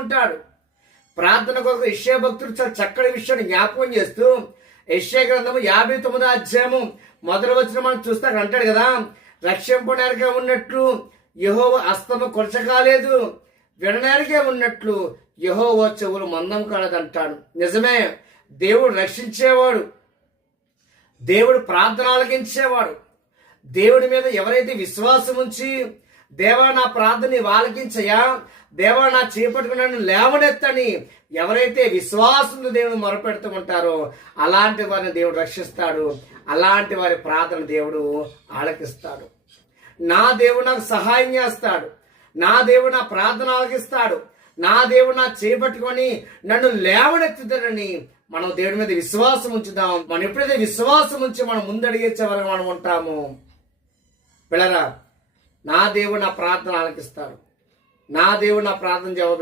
ఉంటాడు. ప్రార్థన కొరకు యెషయా భక్తుడు చాలా చక్కటి విషయాన్ని జ్ఞాపకం చేస్తూ యెషయా గ్రంథము 59వ అధ్యాయము మొదటి వచనం మనం చూస్తే అంటాడు కదా, రక్షింపడానికే ఉన్నట్లు యెహోవా హస్తము కొరచకాలేదు, వినడానికే ఉన్నట్లు యెహోవా చెవులు మందం కాలేదంటాడు. నిజమే, దేవుడు రక్షించేవాడు, దేవుడు ప్రార్థన ఆలకించేవాడు. దేవుడి మీద ఎవరైతే విశ్వాసం ఉంచి దేవా నా ప్రార్థనని ఆలకించయా, దేవా నా చేపట్టుకుని నన్ను లేవనెత్తని ఎవరైతే విశ్వాసంతో దేవుడు మొరపెడుతూ ఉంటారో అలాంటి వారిని దేవుడు రక్షిస్తాడు. అలాంటి వారి ప్రార్థన దేవుడు ఆలకిస్తాడు. నా దేవుడు నాకు సహాయం చేస్తాడు, నా దేవుడు నా ప్రార్థన ఆలకిస్తాడు, నా దేవుడు నా చేపట్టుకొని నన్ను లేవనెత్తుతాడని మనం దేవుడి మీద విశ్వాసం ఉంచుదాం. మనం ఎప్పుడైతే విశ్వాసం ఉంచి మనం ముందడిగేచ్చే వరకు మనం ఉంటాము. పిల్లరా, నా దేవుడు నా ప్రార్థన ఆలకిస్తాడు, నా దేవుడు నా ప్రార్థన జవాబు